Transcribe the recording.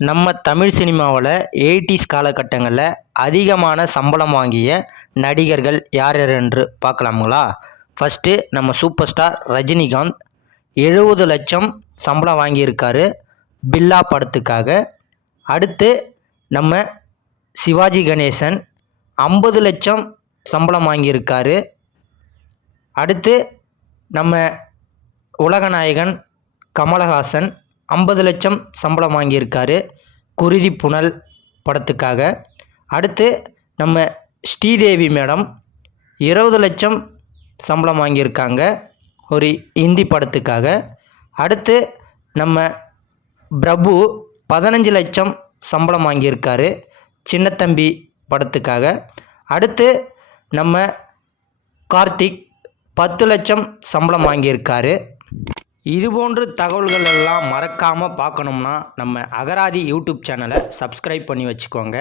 நம்ம தமிழ் சினிமாவில் 80s காலகட்டங்களில் அதிகமான சம்பளம் வாங்கிய நடிகர்கள் யார் யார் என்று பார்க்கலாமுங்களா? ஃபஸ்ட்டு நம்ம சூப்பர் ஸ்டார் ரஜினிகாந்த் 70 லட்சம் சம்பளம் வாங்கியிருக்காரு பில்லா படத்துக்காக. அடுத்து நம்ம சிவாஜி கணேசன் 50 லட்சம் சம்பளம் வாங்கியிருக்காரு. அடுத்து நம்ம உலகநாயகன் கமலஹாசன் 50 லட்சம் சம்பளம் வாங்கியிருக்காரு குருதி புனல் படத்துக்காக. அடுத்து நம்ம ஸ்ரீதேவி மேடம் 20 லட்சம் சம்பளம் வாங்கியிருக்காங்க ஒரு ஹிந்தி படத்துக்காக. அடுத்து நம்ம பிரபு 15 லட்சம் சம்பளம் வாங்கியிருக்காரு சின்னத்தம்பி படத்துக்காக. அடுத்து நம்ம கார்த்திக் 10 லட்சம் சம்பளம் வாங்கியிருக்காரு. இதுபோன்ற தகவல்கள் எல்லாம் மறக்காமல் பார்க்கணும்னா நம்ம அகராதி யூடியூப் சேனலை சப்ஸ்கிரைப் பண்ணி வச்சுக்கோங்க.